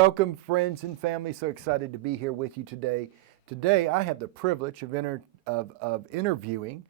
Welcome, friends and family. So excited to be here with you today. Today, I have the privilege of interviewing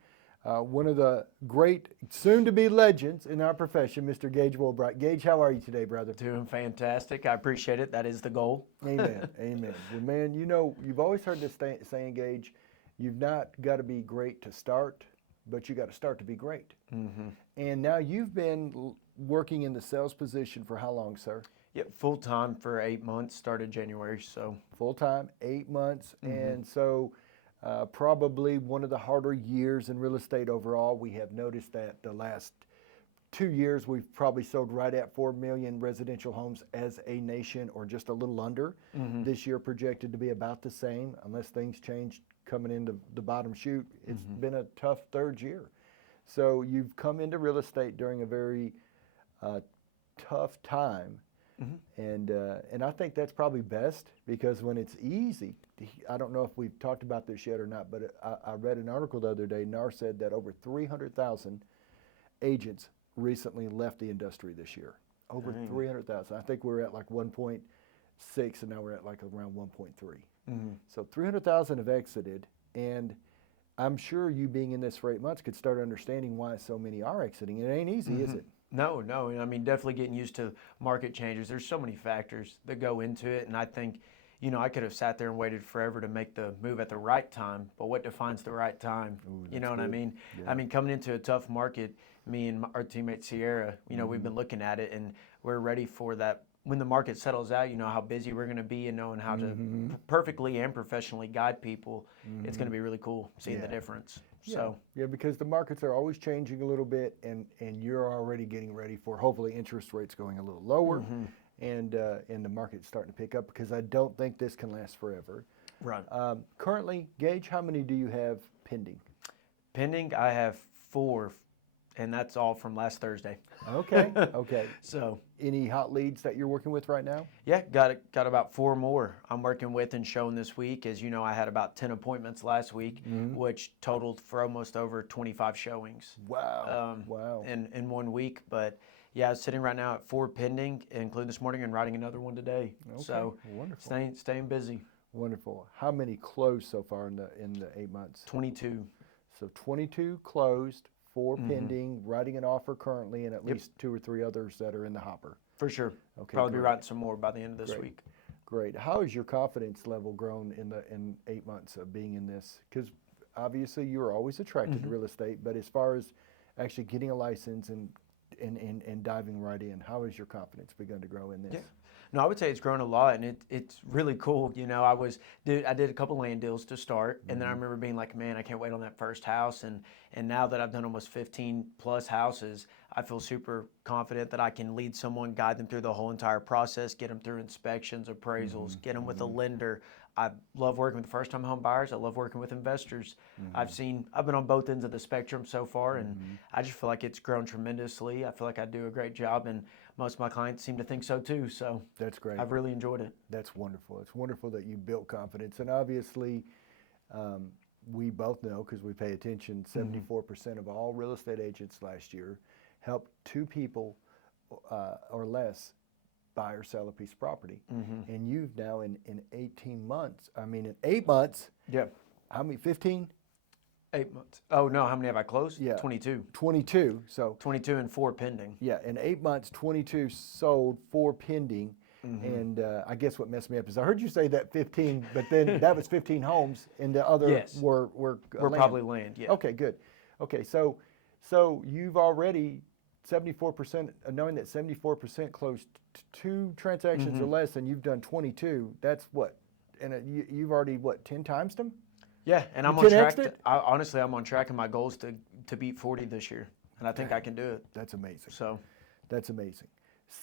one of the great, soon-to-be legends in our profession, Mr. Gage Woolbright. Gage, how are you today, brother? Doing fantastic. I appreciate it. That is the goal. Amen. Amen. Well, man, you know, you've always heard this saying, Gage, you've not got to be great to start, but you got to start to be great. Mm-hmm. And now you've been working in the sales position for how long, sir? Yeah, full-time for 8 months, started January, so. Full-time, 8 months, Mm-hmm. and so probably one of the harder years in real estate overall. We have noticed that the last 2 years we've probably sold right at 4 million residential homes as a nation, or just a little under. Mm-hmm. This year projected to be about the same, unless things change coming into the bottom chute. It's been a tough third year. So you've come into real estate during a very tough time. Mm-hmm. And I think that's probably best, because when it's easy, I don't know if we've talked about this yet or not, but I read an article the other day. NAR said that over 300,000 agents recently left the industry this year. Over 300,000. I think we're at like 1.6, and now we're at like around 1.3. Mm-hmm. So 300,000 have exited, and I'm sure you being in this for 8 months could start understanding why so many are exiting. It ain't easy, is it? No. I mean, definitely getting used to market changes. There's so many factors that go into it, and I think, you know, I could have sat there and waited forever to make the move at the right time, but what defines the right time? Ooh, you know what good. I mean? Yeah. I mean, coming into a tough market, me and our teammate Sierra, you know, we've been looking at it, and we're ready for that. When the market settles out, you know how busy we're going to be, and knowing how to perfectly and professionally guide people. It's going to be really cool seeing the difference. Yeah, because the markets are always changing a little bit, and you're already getting ready for hopefully interest rates going a little lower, and the market's starting to pick up, because I don't think this can last forever. Right. Currently, Gage, how many do you have pending? Pending, I have 4, and that's all from last Thursday. Okay. So, any hot leads that you're working with right now? yeah, got about 4 more I'm working with and showing this week. As you know, I had about 10 appointments last week, which totaled for almost over 25 showings. Wow. Wow. In 1 week. But yeah, I was sitting right now at 4 pending, including this morning, and writing another one today. Okay. So Wonderful. staying busy. Wonderful. How many closed so far in the 8 months? 22. So 22 closed, 4 pending, writing an offer currently, and at least 2 or 3 others that are in the hopper. For sure. Okay, Probably be great. writing some more by the end of this week. Great. How has your confidence level grown in 8 months of being in this? Because obviously you were always attracted to real estate, but as far as actually getting a license and diving right in, how has your confidence begun to grow in this? Yeah. No, I would say it's grown a lot, and it's really cool. You know, I did a couple land deals to start, and then I remember being like, man, I can't wait on that first house. And now that I've done almost 15 plus houses, I feel super confident that I can lead someone, guide them through the whole entire process, get them through inspections, appraisals, get them with a lender. I love working with first-time home buyers. I love working with investors. I've been on both ends of the spectrum so far, and I just feel like it's grown tremendously. I feel like I do a great job, and most of my clients seem to think so too. So that's great. I've really enjoyed it. That's wonderful. It's wonderful that you built confidence, and obviously, we both know, because we pay attention, 74% of all real estate agents last year helped 2 people or less buy or sell a piece of property. And you've now in 18 months, in 8 months, how many, 15? 8 months. Oh, no, how many have I closed? Yeah. 22. 22, so. 22 and 4 pending. Yeah, in 8 months, 22 sold, 4 pending. And I guess what messed me up is I heard you say that 15, but then that was 15 homes, and the other were land. Probably land, yeah. Okay, good. Okay, so you've already 74%, knowing that 74% closed 2 transactions or less, and you've done 22. That's what, and you've already 10 times them? Yeah, and I'm on track. Honestly, I'm on track, and my goal is to beat 40 this year, and I think I can do it. That's amazing. So, that's amazing.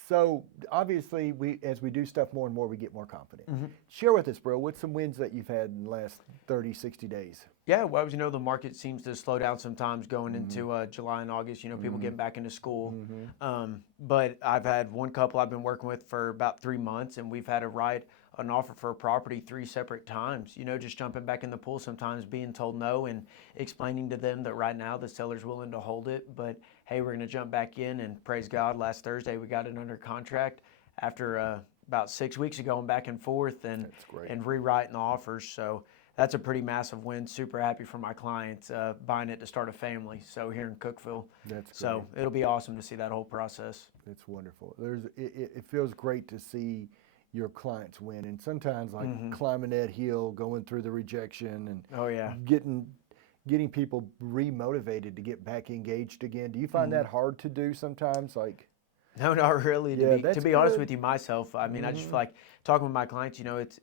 So obviously, as we do stuff more and more, we get more confident. Share with us, bro, what's some wins that you've had in the last 30, 60 days? Yeah, well, as you know, the market seems to slow down sometimes going into July and August, you know, people getting back into school. But I've had one couple I've been working with for about 3 months, and we've had to write an offer for a property 3 separate times, you know, just jumping back in the pool sometimes, being told no, and explaining to them that right now the seller's willing to hold it, but hey, we're going to jump back in, and praise God, last Thursday we got it under contract after about 6 weeks ago, and back and forth and That's great. and rewriting the offers. So that's a pretty massive win. Super happy for my clients buying it to start a family. So here in Cookeville. That's great. So it'll be awesome to see that whole process. It's wonderful. It feels great to see your clients win, and sometimes like climbing that hill, going through the rejection, and Oh yeah. getting people remotivated to get back engaged again. Do you find that hard to do sometimes? Like, No, not really. Yeah, To that's be honest good. with you, myself, I mean, I just feel like talking with my clients,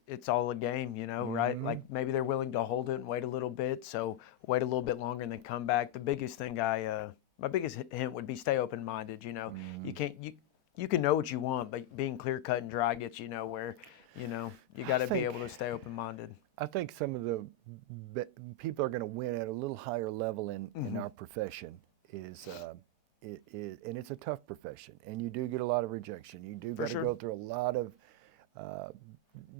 it's all a game, right? Like maybe they're willing to hold it and wait a little bit, so wait a little bit longer and then come back. The biggest thing my biggest hint would be stay open-minded. You can't you can know what you want, but being clear cut and dry gets you nowhere. You got to be think- able to stay open-minded. I think some of the people are going to win at a little higher level in our profession and it's a tough profession, and you do get a lot of rejection. You do got to sure. go through a lot of,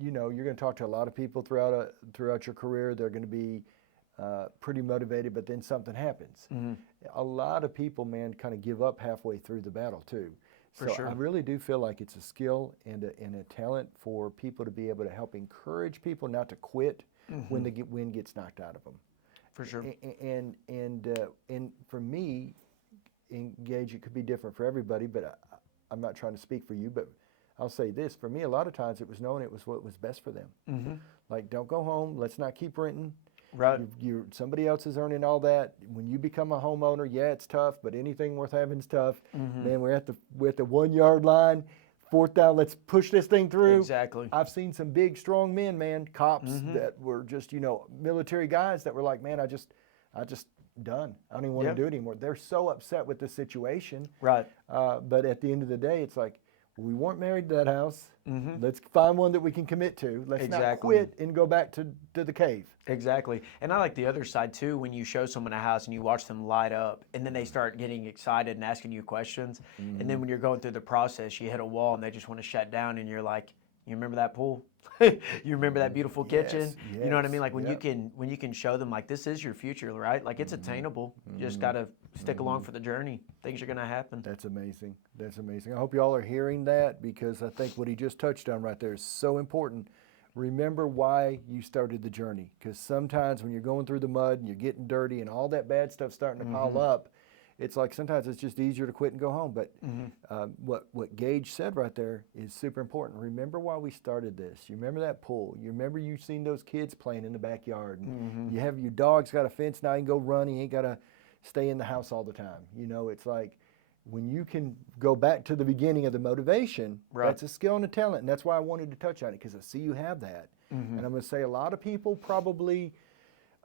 you're going to talk to a lot of people throughout your career. They're going to be pretty motivated, but then something happens. A lot of people, man, kind of give up halfway through the battle too. For So sure. I really do feel like it's a skill and a talent for people to be able to help encourage people not to quit when the wind gets knocked out of them. For sure. And for me, Gage, it could be different for everybody, but I'm not trying to speak for you, but I'll say this. For me, a lot of times it was knowing it was what was best for them. Like, don't go home. Let's not keep renting. Right. Somebody else is earning all that. When you become a homeowner, yeah, it's tough, but anything worth having is tough. Man, we're at the 1 yard line, fourth down. Let's push this thing through. Exactly. I've seen some big, strong men, man, cops that were just military guys that were like, man, I just done. I don't even want to do it anymore. They're so upset with the situation. Right. But at the end of the day, it's like, we weren't married to that house. Let's find one that we can commit to. Let's not quit and go back to the cave. Exactly. And I like the other side too, when you show someone a house and you watch them light up and then they start getting excited and asking you questions. And then when you're going through the process, you hit a wall and they just want to shut down and you're like, you remember that pool? You remember that beautiful kitchen? You know what I mean? Like when you can show them like this is your future, right? Like it's attainable. You just got to stick along for the journey. Things are going to happen. That's amazing. That's amazing. I hope you all are hearing that, because I think what he just touched on right there is so important. Remember why you started the journey, because sometimes when you're going through the mud and you're getting dirty and all that bad stuff starting to pile up, it's like sometimes it's just easier to quit and go home. But what Gage said right there is super important. Remember why we started this. You remember that pool. You remember you've seen those kids playing in the backyard. And you have your dog's got a fence now. He can go run. He ain't got to stay in the house all the time. It's like when you can go back to the beginning of the motivation, that's a skill and a talent. And that's why I wanted to touch on it, because I see you have that. And I'm going to say a lot of people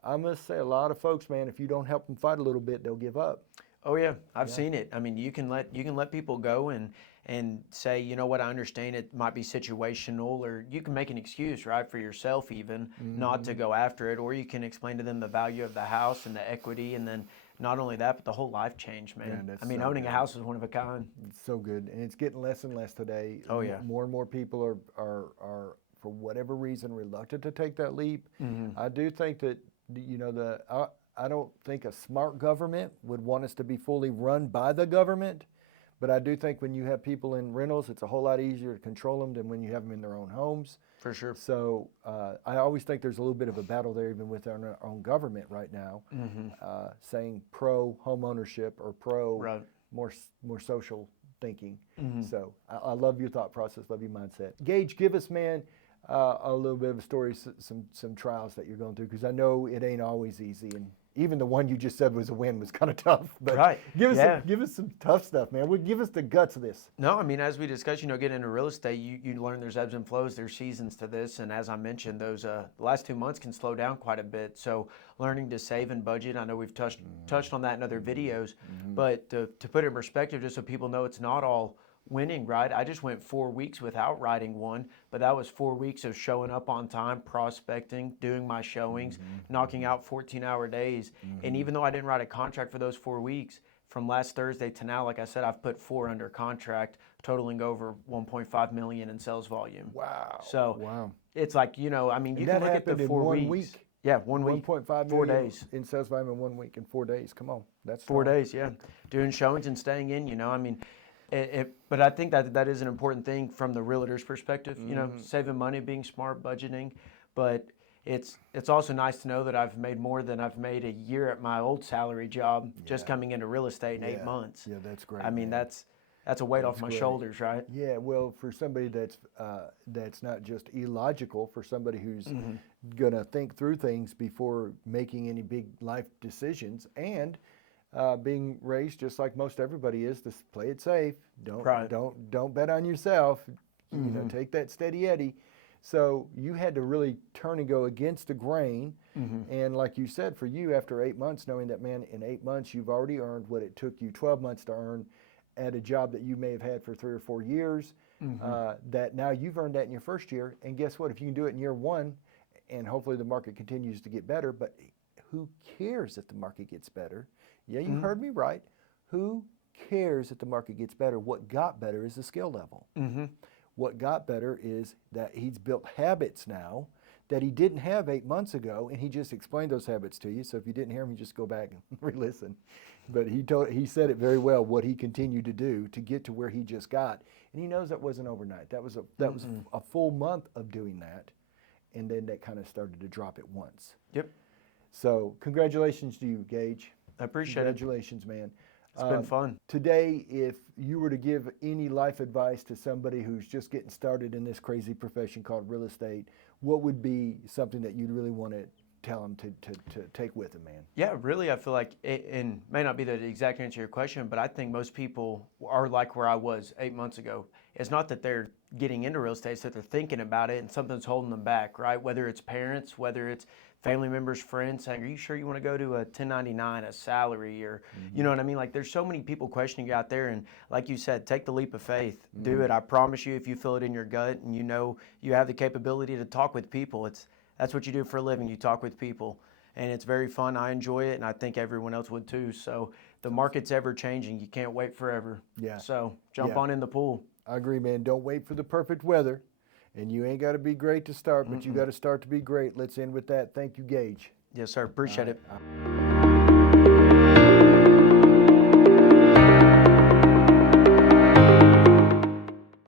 I'm going to say a lot of folks, man, if you don't help them fight a little bit, they'll give up. Oh yeah, I've seen it. I mean, you can let people go and say, you know what, I understand it might be situational, or you can make an excuse, right, for yourself even not to go after it, or you can explain to them the value of the house and the equity, and then not only that, but the whole life change, man. that's I mean, so owning good. a house is one of a kind. It's so good, and it's getting less and less today. Oh, yeah. More and more people are for whatever reason reluctant to take that leap. I do think that I don't think a smart government would want us to be fully run by the government, but I do think when you have people in rentals, it's a whole lot easier to control them than when you have them in their own homes. For sure. So I always think there's a little bit of a battle there, even with our own government right now, saying pro home ownership or pro more social thinking. So I love your thought process, love your mindset. Gage, give us, man, a little bit of a story, some trials that you're going through, because I know it ain't always easy, and even the one you just said was a win was kind of tough. But give us some tough stuff, man. Give us the guts of this. No, I mean, as we discussed, getting into real estate, you learn there's ebbs and flows, there's seasons to this, and as I mentioned, those the last 2 months can slow down quite a bit. So learning to save and budget, I know we've touched on that in other videos, but to put it in perspective, just so people know, it's not all winning, right? I just went 4 weeks without writing one, but that was 4 weeks of showing up on time, prospecting, doing my showings, knocking out 14-hour days. And even though I didn't write a contract for those 4 weeks, from last Thursday to now, like I said, I've put 4 under contract, totaling over 1.5 million in sales volume. Wow. So it's like, I mean, you can look at the 4 in 1 weeks. week. Yeah, 1 week. 1.5 4 million days. in sales volume in 1 week, in 4 days. Come on. That's 4 strong. days, yeah. Doing showings and staying in, I mean, But I think that is an important thing from the realtor's perspective, you know, saving money, being smart, budgeting. But it's also nice to know that I've made more than I've made a year at my old salary job just coming into real estate in 8 months. Yeah, that's great. I mean, man. that's a weight off That's my great. shoulders, right? Yeah, well, for somebody that's not just illogical, for somebody who's gonna think through things before making any big life decisions, and being raised just like most everybody is, to play it safe. Don't bet on yourself. You know, take that steady Eddie. So you had to really turn and go against the grain. And like you said, for you, after 8 months, knowing that, man, in 8 months you've already earned what it took you 12 months to earn at a job that you may have had for 3 or 4 years, that now you've earned that in your first year. And guess what? If you can do it in year 1, and hopefully the market continues to get better, but who cares if the market gets better? Yeah, you heard me right. Who cares if the market gets better? What got better is the skill level. What got better is that he's built habits now that he didn't have 8 months ago, and he just explained those habits to you. So if you didn't hear him, you just go back and re-listen. But he said it very well, what he continued to do to get to where he just got. And he knows that wasn't overnight. That was a full month of doing that, and then that kind of started to drop at once. Yep. So congratulations to you, Gage. I appreciate it. Congratulations, man. It's been fun. Today, if you were to give any life advice to somebody who's just getting started in this crazy profession called real estate, what would be something that you'd really want to tell them to take with them, man? Yeah, really, I feel like and may not be the exact answer to your question, but I think most people are like where I was 8 months ago. It's not that they're getting into real estate, it's that they're thinking about it and something's holding them back, right? Whether it's parents, whether it's family members, friends saying, are you sure you want to go to a 1099, a salary, or, you know what I mean? Like, there's so many people questioning you out there, and like you said, take the leap of faith. Do it. I promise you, if you feel it in your gut and you know you have the capability to talk with people, that's what you do for a living. You talk with people, and it's very fun. I enjoy it, and I think everyone else would too. So the market's ever changing. You can't wait forever. Yeah. So jump on in the pool. I agree, man. Don't wait for the perfect weather. And you ain't got to be great to start, but you got to start to be great. Let's end with that. Thank you, Gage. Yes, sir. Appreciate it.